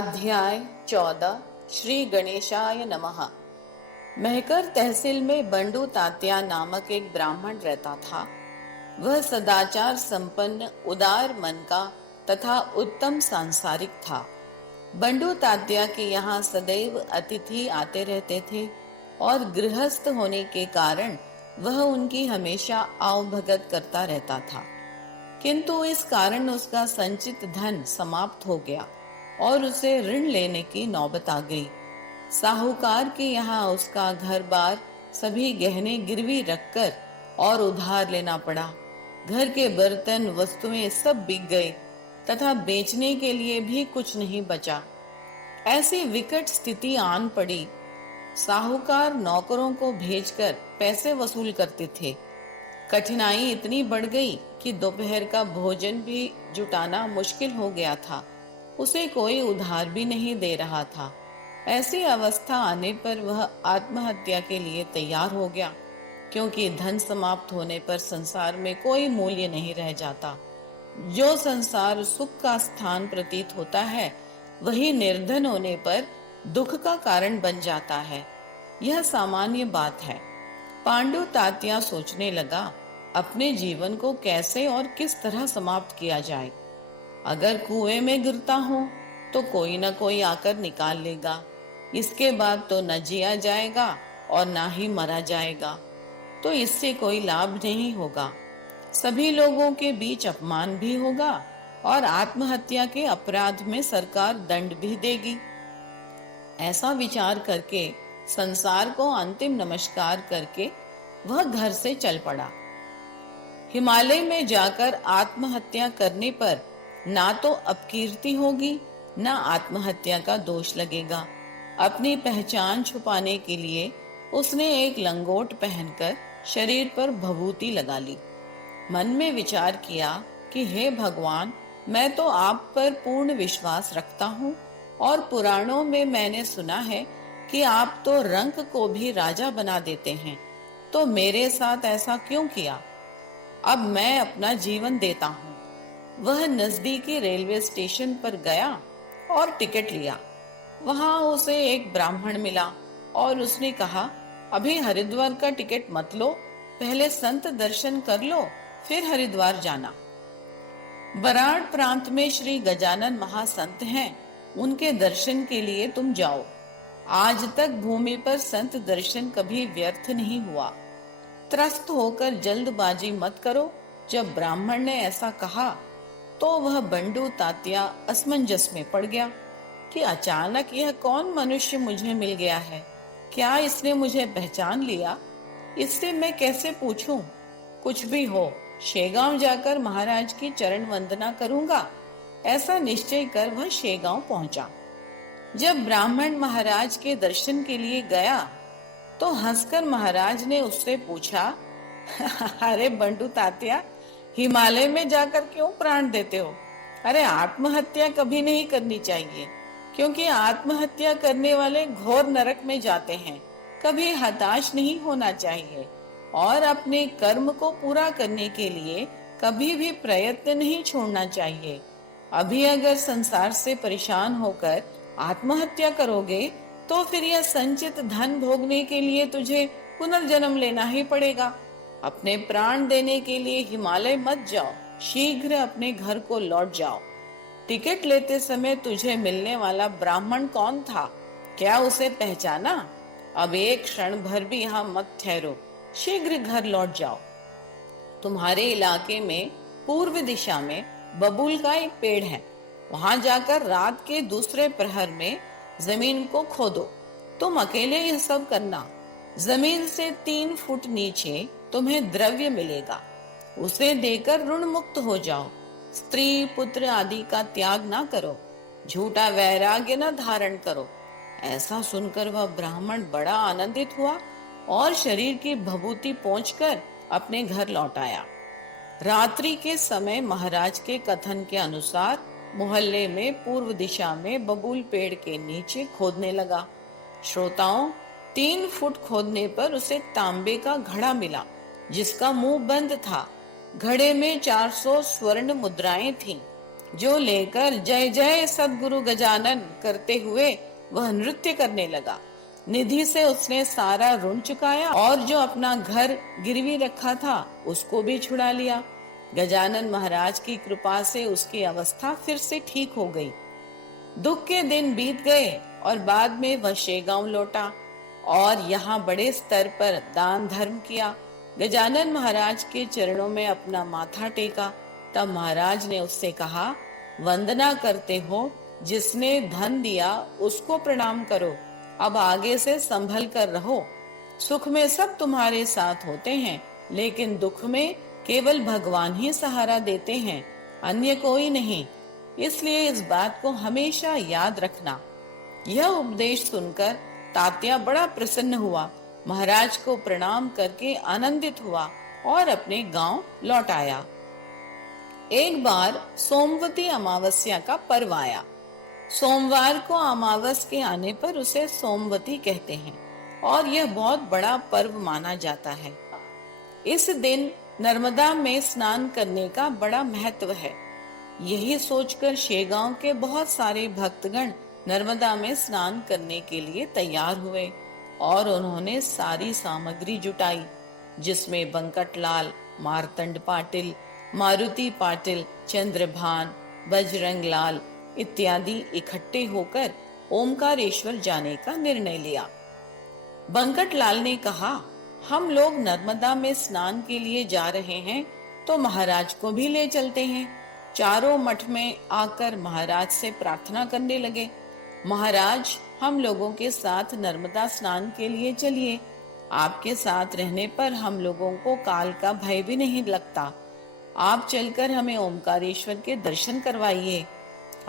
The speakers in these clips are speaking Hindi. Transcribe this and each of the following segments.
अध्याय 14 श्री गणेशाय नमः। महकर तहसील में बंडू तात्या नामक एक ब्राह्मण रहता था। वह सदाचार संपन्न, उदार मन का तथा उत्तम सांसारिक था। बंडू तात्या के यहाँ सदैव अतिथि आते रहते थे और गृहस्थ होने के कारण वह उनकी हमेशा आवभगत करता रहता था। किंतु इस कारण उसका संचित धन समाप्त हो गया और उसे ऋण लेने की नौबत आ गई। साहूकार के यहाँ उसका घर बार सभी गहने गिरवी रखकर और उधार लेना पड़ा। घर के बर्तन वस्तुएं सब बिक गए तथा बेचने के लिए भी कुछ नहीं बचा। ऐसी विकट स्थिति आन पड़ी। साहूकार नौकरों को भेजकर पैसे वसूल करते थे। कठिनाई इतनी बढ़ गई कि दोपहर का भोजन भी जुटाना मुश्किल हो गया था। उसे कोई उधार भी नहीं दे रहा था। ऐसी अवस्था आने पर वह आत्महत्या के लिए तैयार हो गया, क्योंकि धन समाप्त होने पर संसार में कोई मूल्य नहीं रह जाता। जो संसार सुख का स्थान प्रतीत होता है, वही निर्धन होने पर दुख का कारण बन जाता है। यह सामान्य बात है। पांडु तात्या सोचने लगा, अपने जीवन को कैसे और किस तरह समाप्त किया जाए। अगर कुएं में गिरता हूं तो कोई न कोई आकर निकाल लेगा। इसके बाद तो न जिया जाएगा और ना ही मरा जाएगा, तो इससे कोई लाभ नहीं होगा। सभी लोगों के बीच अपमान भी होगा और आत्महत्या के अपराध में सरकार दंड भी देगी। ऐसा विचार करके संसार को अंतिम नमस्कार करके वह घर से चल पड़ा। हिमालय में जाकर आत्महत्या करने पर ना तो अपकीर्ति होगी, ना आत्महत्या का दोष लगेगा। अपनी पहचान छुपाने के लिए उसने एक लंगोट पहनकर शरीर पर भभूति लगा ली। मन में विचार किया कि हे भगवान, मैं तो आप पर पूर्ण विश्वास रखता हूँ और पुराणों में मैंने सुना है कि आप तो रंक को भी राजा बना देते हैं, तो मेरे साथ ऐसा क्यों किया? अब मैं अपना जीवन देता हूँ। वह नजदीकी रेलवे स्टेशन पर गया और टिकट लिया। वहां उसे एक ब्राह्मण मिला और उसने कहा, अभी हरिद्वार का टिकट मत लो, पहले संत दर्शन कर लो, फिर हरिद्वार जाना। बराड़ प्रांत में श्री गजानन महासंत हैं, उनके दर्शन के लिए तुम जाओ। आज तक भूमि पर संत दर्शन कभी व्यर्थ नहीं हुआ। त्रस्त होकर जल्दबाजी मत करो। जब ब्राह्मण ने ऐसा कहा तो वह बंडू तात्या असमंजस में पड़ गया कि अचानक यह कौन मनुष्य मुझे मिल गया है। क्या इसने मुझे पहचान लिया? इससे मैं कैसे पूछूं? कुछ भी हो, शेगांव जाकर महाराज की चरण वंदना करूंगा। ऐसा निश्चय कर वह शेगांव पहुंचा। जब ब्राह्मण महाराज के दर्शन के लिए गया तो हंसकर महाराज ने उससे पूछा, अरे बंडू तात्या, हिमालय में जाकर क्यों प्राण देते हो? अरे आत्महत्या कभी नहीं करनी चाहिए, क्योंकि आत्महत्या करने वाले घोर नरक में जाते हैं। कभी हताश नहीं होना चाहिए और अपने कर्म को पूरा करने के लिए कभी भी प्रयत्न नहीं छोड़ना चाहिए। अभी अगर संसार से परेशान होकर आत्महत्या करोगे तो फिर यह संचित धन भोगने के लिए तुझे पुनर्जन्म लेना ही पड़ेगा। अपने प्राण देने के लिए हिमालय मत जाओ, शीघ्र अपने घर को लौट जाओ। टिकट लेते समय तुझे मिलने वाला ब्राह्मण कौन था? क्या उसे पहचाना? अब एक क्षण भर भी यहाँ मत ठहरो, शीघ्र घर लौट जाओ। तुम्हारे इलाके में पूर्व दिशा में बबूल का एक पेड़ है, वहां जाकर रात के दूसरे प्रहर में जमीन को खोदो। तुम अकेले यह सब करना। जमीन से 3 फुट नीचे तुम्हें द्रव्य मिलेगा, उसे देकर ऋण मुक्त हो जाओ। स्त्री पुत्र आदि का त्याग ना करो, झूठा वैराग्य न धारण करो। ऐसा सुनकर वह ब्राह्मण बड़ा आनंदित हुआ और शरीर की भभूति पोंछकर अपने घर लौट आया। रात्रि के समय महाराज के कथन के अनुसार मोहल्ले में पूर्व दिशा में बबूल पेड़ के नीचे खोदने लगा। श्रोताओं, 3 फुट खोदने पर उसे तांबे का घड़ा मिला, जिसका मुंह बंद था। घड़े में 400 स्वर्ण मुद्राएं थीं। जो लेकर जय जय सद्गुरु गजानन करते हुए वह नृत्य करने लगा। निधि से उसने सारा ऋण चुकाया और जो अपना घर गिरवी रखा था उसको भी छुड़ा लिया। गजानन महाराज की कृपा से उसकी अवस्था फिर से ठीक हो गई। दुख के दिन बीत गए और बाद में वह शेगांव लौटा और यहाँ बड़े स्तर पर दान धर्म किया। गजानन महाराज के चरणों में अपना माथा टेका। तब महाराज ने उससे कहा, वंदना करते हो, जिसने धन दिया उसको प्रणाम करो। अब आगे से संभल कर रहो। सुख में सब तुम्हारे साथ होते हैं, लेकिन दुख में केवल भगवान ही सहारा देते हैं, अन्य कोई नहीं। इसलिए इस बात को हमेशा याद रखना। यह उपदेश सुनकर तात्या बड़ा प्रसन्न हुआ, महाराज को प्रणाम करके आनंदित हुआ और अपने गांव लौट आया। एक बार सोमवती अमावस्या का पर्व आया। सोमवार को अमावस के आने पर उसे सोमवती कहते हैं और यह बहुत बड़ा पर्व माना जाता है। इस दिन नर्मदा में स्नान करने का बड़ा महत्व है। यही सोचकर शेगांव के बहुत सारे भक्तगण नर्मदा में स्नान करने के लिए तैयार हुए और उन्होंने सारी सामग्री जुटाई, जिसमें बंकटलाल, मार्तंड पाटिल, मारुति पाटिल, चंद्रभान, बजरंग लाल इत्यादि इकट्ठे होकर ओमकारेश्वर जाने का निर्णय लिया। बंकटलाल ने कहा, हम लोग नर्मदा में स्नान के लिए जा रहे हैं तो महाराज को भी ले चलते हैं। चारों मठ में आकर महाराज से प्रार्थना करने लगे, महाराज, हम लोगों के साथ नर्मदा स्नान के लिए चलिए। आपके साथ रहने पर हम लोगों को काल का भय भी नहीं लगता। आप चलकर हमें ओमकारेश्वर के दर्शन करवाइए।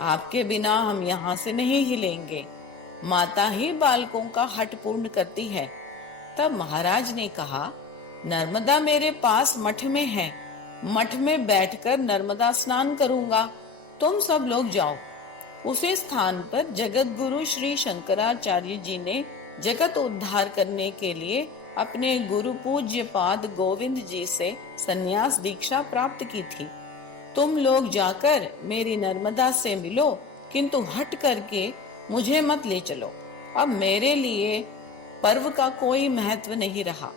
आपके बिना हम यहाँ से नहीं हिलेंगे। माता ही बालकों का हठ पूर्ण करती है। तब महाराज ने कहा, नर्मदा मेरे पास मठ में है, मठ में बैठकर नर्मदा स्नान करूंगा, तुम सब लोग जाओ। उसी स्थान पर जगत गुरु श्री शंकराचार्य जी ने जगत उद्धार करने के लिए अपने गुरु पूज्य पाद गोविंद जी से संन्यास दीक्षा प्राप्त की थी। तुम लोग जाकर मेरी नर्मदा से मिलो, किंतु हट करके मुझे मत ले चलो। अब मेरे लिए पर्व का कोई महत्व नहीं रहा।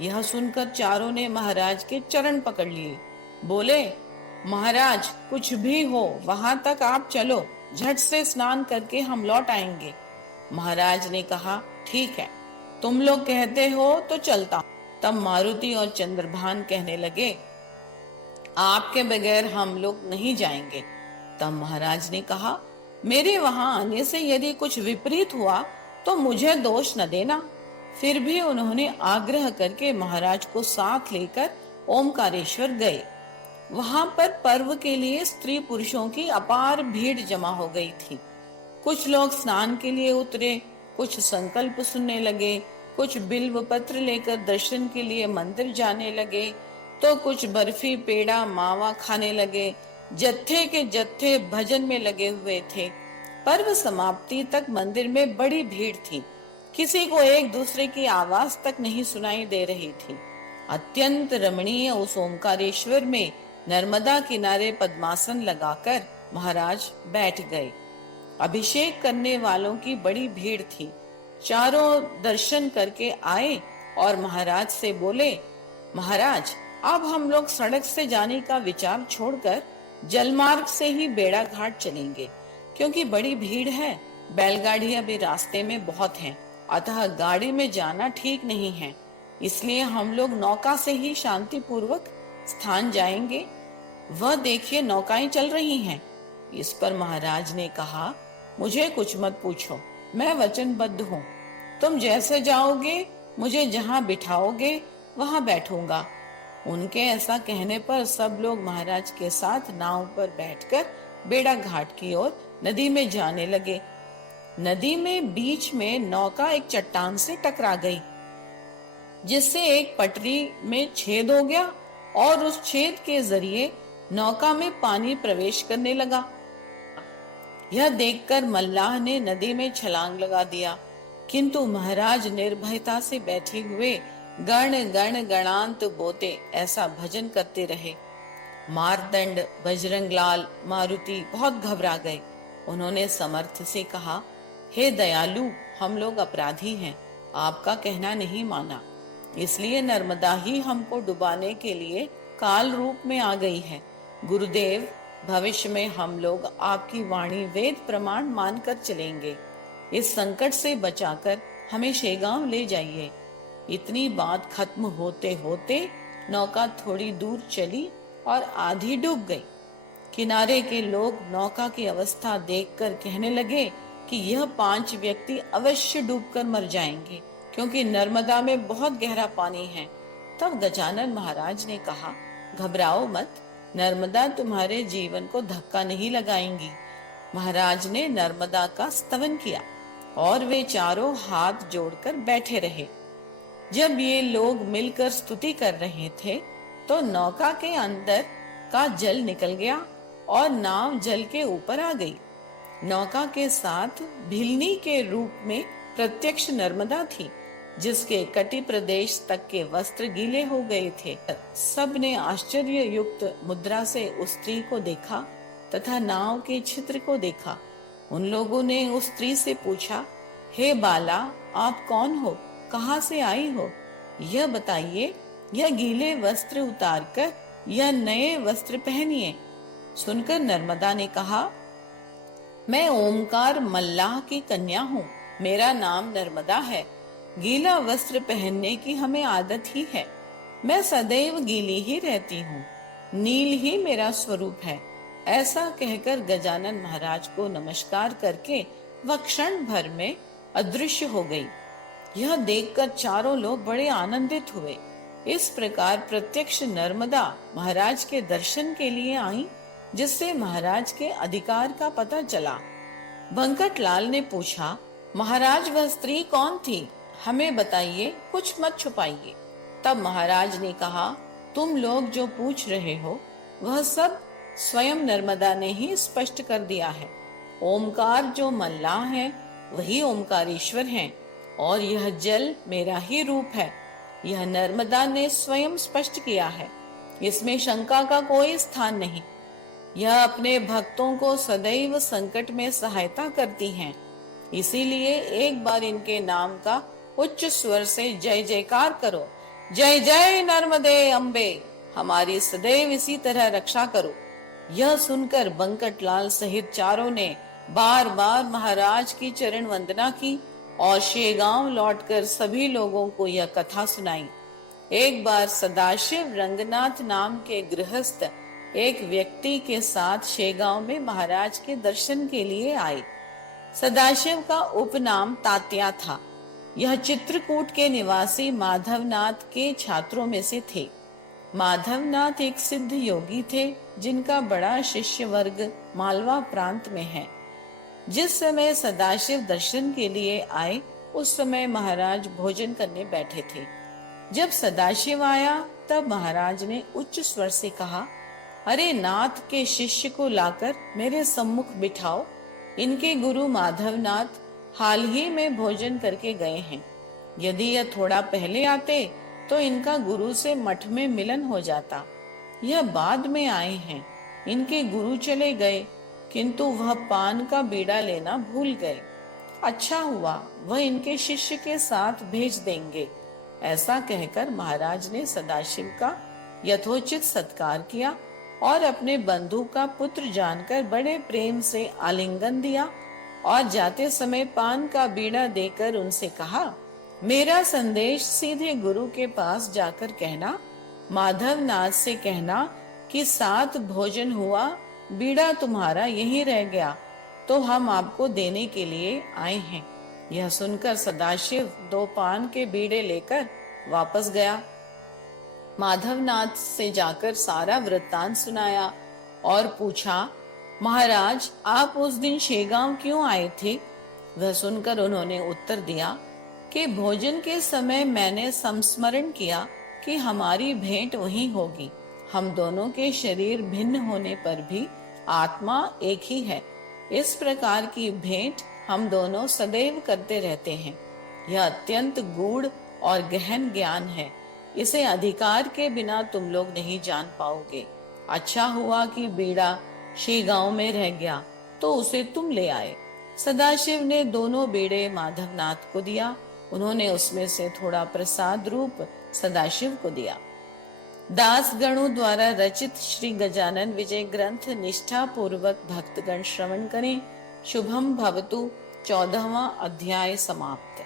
यह सुनकर चारों ने महाराज के चरण पकड़ लिए। बोले, महाराज, कुछ भी हो वहां तक आप चलो, झट से स्नान करके हम लौट आएंगे। महाराज ने कहा, ठीक है, तुम लोग कहते हो तो चलता। तब मारुति और चंद्रभान कहने लगे, आपके बगैर हम लोग नहीं जाएंगे। तब महाराज ने कहा, मेरे वहां आने से यदि कुछ विपरीत हुआ तो मुझे दोष न देना। फिर भी उन्होंने आग्रह करके महाराज को साथ लेकर ओमकारेश्वर गए। वहां पर पर्व के लिए स्त्री पुरुषों की अपार भीड़ जमा हो गई थी। कुछ लोग स्नान के लिए उतरे, कुछ संकल्प सुनने लगे, कुछ बिल्व पत्र लेकर दर्शन के लिए मंदिर जाने लगे, तो कुछ बर्फी, पेड़ा, मावा खाने लगे। जत्थे के जत्थे भजन में लगे हुए थे। पर्व समाप्ति तक मंदिर में बड़ी भीड़ थी। किसी को एक दूसरे की आवाज तक नहीं सुनाई दे रही थी। अत्यंत रमणीय उस ओमकारेश्वर में नर्मदा किनारे पद्मासन लगाकर महाराज बैठ गए। अभिषेक करने वालों की बड़ी भीड़ थी। चारों दर्शन करके आए और महाराज से बोले, महाराज, अब हम लोग सड़क से जाने का विचार छोड़कर जलमार्ग से ही बेड़ा घाट चलेंगे, क्योंकि बड़ी भीड़ है। बैलगाड़ियां भी रास्ते में बहुत हैं, अतः गाड़ी में जाना ठीक नहीं है। इसलिए हम लोग नौका से ही शांति पूर्वक स्थान जाएंगे। वह देखिए, नौकाएं चल रही हैं। इस पर महाराज ने कहा, मुझे कुछ मत पूछो, मैं वचनबद्ध हूँ। तुम जैसे जाओगे, मुझे जहाँ बिठाओगे वहाँ बैठूंगा। उनके ऐसा कहने पर सब लोग महाराज के साथ नाव पर बैठकर बेड़ा घाट की ओर नदी में जाने लगे। नदी में बीच में नौका एक चट्टान से टकरा गई, जिससे एक पटरी में छेद हो गया और उस छेद के जरिए नौका में पानी प्रवेश करने लगा। यह देखकर मल्लाह ने नदी में छलांग लगा दिया, किंतु महाराज निर्भयता से बैठे हुए गण गण गणांत बोते ऐसा भजन करते रहे। मारदंड, बजरंगलाल, मारुति बहुत घबरा गए। उन्होंने समर्थ से कहा, हे दयालु, हम लोग अपराधी हैं, आपका कहना नहीं माना, इसलिए नर्मदा ही हमको डुबाने के लिए काल रूप में आ गई है। गुरुदेव, भविष्य में हम लोग आपकी वाणी वेद प्रमाण मानकर चलेंगे। इस संकट से बचाकर हमें शेगांव ले जाइए। इतनी बात खत्म होते होते नौका थोड़ी दूर चली और आधी डूब गई। किनारे के लोग नौका की अवस्था देखकर कहने लगे कि यह 5 व्यक्ति अवश्य डूबकर मर जाएंगे, क्योंकि नर्मदा में बहुत गहरा पानी है। तब गजानन महाराज ने कहा, घबराओ मत, नर्मदा तुम्हारे जीवन को धक्का नहीं लगाएंगी। महाराज ने नर्मदा का स्तवन किया और वे चारों हाथ जोड़कर बैठे रहे। जब ये लोग मिलकर स्तुति कर रहे थे तो नौका के अंदर का जल निकल गया और नाव जल के ऊपर आ गई। नौका के साथ भिलनी के रूप में प्रत्यक्ष नर्मदा थी, जिसके कटी प्रदेश तक के वस्त्र गीले हो गए थे। सब ने आश्चर्य युक्त मुद्रा से उस स्त्री को देखा तथा नाव के छिद्र को देखा। उन लोगों ने उस स्त्री से पूछा, हे बाला, आप कौन हो, कहाँ से आई हो, यह बताइए। यह गीले वस्त्र उतारकर यह नए वस्त्र पहनिए। सुनकर नर्मदा ने कहा, मैं ओमकार मल्लाह की कन्या हूँ, मेरा नाम नर्मदा है। गीला वस्त्र पहनने की हमें आदत ही है। मैं सदैव गीली ही रहती हूँ, नील ही मेरा स्वरूप है। ऐसा कहकर गजानन महाराज को नमस्कार करके वह क्षण भर में अदृश्य हो गई। यह देखकर चारों लोग बड़े आनंदित हुए। इस प्रकार प्रत्यक्ष नर्मदा महाराज के दर्शन के लिए आई, जिससे महाराज के अधिकार का पता चला। बंकटलाल ने पूछा, महाराज वह स्त्री कौन थी, हमें बताइए, कुछ मत छुपाइए। तब महाराज ने कहा, तुम लोग जो पूछ रहे हो वह सब स्वयं नर्मदा ने ही स्पष्ट कर दिया है। ओमकार जो मल्लाह है वही ओमकारेश्वर हैं, और यह जल मेरा ही रूप है। यह नर्मदा ने स्वयं स्पष्ट किया है, इसमें शंका का कोई स्थान नहीं। यह अपने भक्तों को सदैव संकट में सहायता करती हैं, इसीलिए एक बार इनके नाम का उच्च स्वर से जय जयकार करो, जय जय नर्मदे अम्बे, हमारी सदैव इसी तरह रक्षा करो। यह सुनकर बंकटलाल सहित चारों ने बार बार महाराज की चरण वंदना की और शेगांव लौटकर सभी लोगों को यह कथा सुनाई। एक बार सदाशिव रंगनाथ नाम के गृहस्थ एक व्यक्ति के साथ शेगांव में महाराज के दर्शन के लिए आए। सदाशिव का उपनाम तात्या था। यह चित्रकूट के निवासी माधवनाथ के छात्रों में से थे। माधवनाथ एक सिद्ध योगी थे, जिनका बड़ा शिष्य वर्ग मालवा प्रांत में है। जिस समय सदाशिव दर्शन के लिए आए, उस समय महाराज भोजन करने बैठे थे। जब सदाशिव आया तब महाराज ने उच्च स्वर से कहा, अरे नाथ के शिष्य को लाकर मेरे सम्मुख बिठाओ। इनके गुरु माधवनाथ हाल ही में भोजन करके गए हैं। यदि यह थोड़ा पहले आते तो इनका गुरु से मठ में मिलन हो जाता। यह बाद में आए हैं, इनके गुरु चले गए, किंतु वह पान का बीड़ा लेना भूल गए। अच्छा हुआ, वह इनके शिष्य के साथ भेज देंगे। ऐसा कहकर महाराज ने सदाशिव का यथोचित सत्कार किया और अपने बंधु का पुत्र जानकर बड़े प्रेम से आलिंगन दिया और जाते समय पान का बीड़ा देकर उनसे कहा, मेरा संदेश सीधे गुरु के पास जाकर कहना, माधवनाथ से कहना कि साथ भोजन हुआ, बीड़ा तुम्हारा यहीं रह गया, तो हम आपको देने के लिए आए हैं। यह सुनकर सदाशिव 2 पान के बीड़े लेकर वापस गया। माधवनाथ से जाकर सारा वृत्तांत सुनाया और पूछा, महाराज आप उस दिन शेगांव क्यों आए थे? वह सुनकर उन्होंने उत्तर दिया कि भोजन के समय मैंने संस्मरण किया कि हमारी भेंट वहीं होगी। हम दोनों के शरीर भिन्न होने पर भी आत्मा एक ही है। इस प्रकार की भेंट हम दोनों सदैव करते रहते हैं। यह अत्यंत गूढ़ और गहन ज्ञान है। इसे अधिकार के बिना तुम लोग नहीं जान पाओगे। अच्छा हुआ कि बीड़ा श्री गांव में रह गया तो उसे तुम ले आए। सदाशिव ने दोनों बीड़े माधवनाथ को दिया। उन्होंने उसमें से थोड़ा प्रसाद रूप सदाशिव को दिया। दास गणों द्वारा रचित श्री गजानन विजय ग्रंथ निष्ठा पूर्वक भक्तगण श्रवण करें। शुभम भवतु। 14वां अध्याय समाप्त।